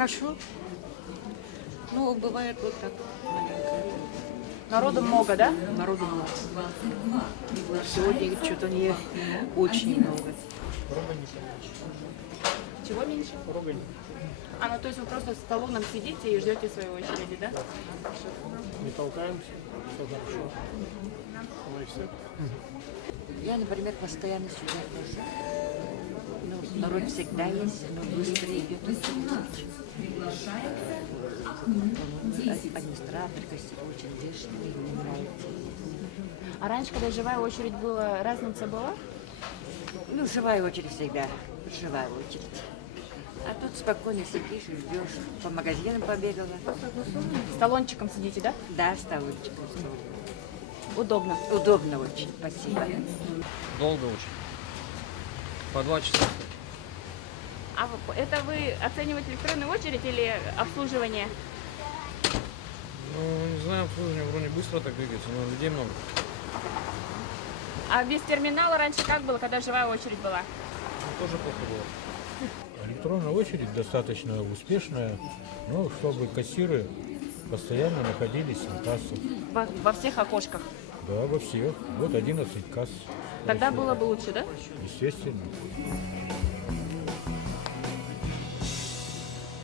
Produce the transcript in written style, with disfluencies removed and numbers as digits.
хорошо. Ну, бывает вот так маленько. Народу много, да? Народу много. Сегодня что-то не очень много. Чего меньше? А, ну то есть вы просто с талоном сидите и ждете своей очереди, да? Не толкаемся, все хорошо. Ну и все. Я, например, постоянно сюда хожу. Ну, народ всегда есть, но быстро идет. Администратор, кассир очень вежливый, мне нравится. А раньше, когда живая очередь была, разница была? Ну, живая очередь всегда, живая очередь. А тут спокойно сидишь, ждешь. По магазинам побегала. С талончиком сидите, да? Да, с талончиком. Удобно. Удобно очень, спасибо. Долго очень. По 2 часа. А это вы оцениваете электронную очередь или обслуживание? Ну, не знаю, обслуживание вроде быстро так двигается, но людей много. А без терминала раньше как было, когда живая очередь была? Ну, тоже плохо было. Электронная очередь достаточно успешная, но чтобы кассиры постоянно находились на кассах. Во всех окошках. Да, во всех. Вот 11 касс. Тогда было бы лучше, да? Естественно.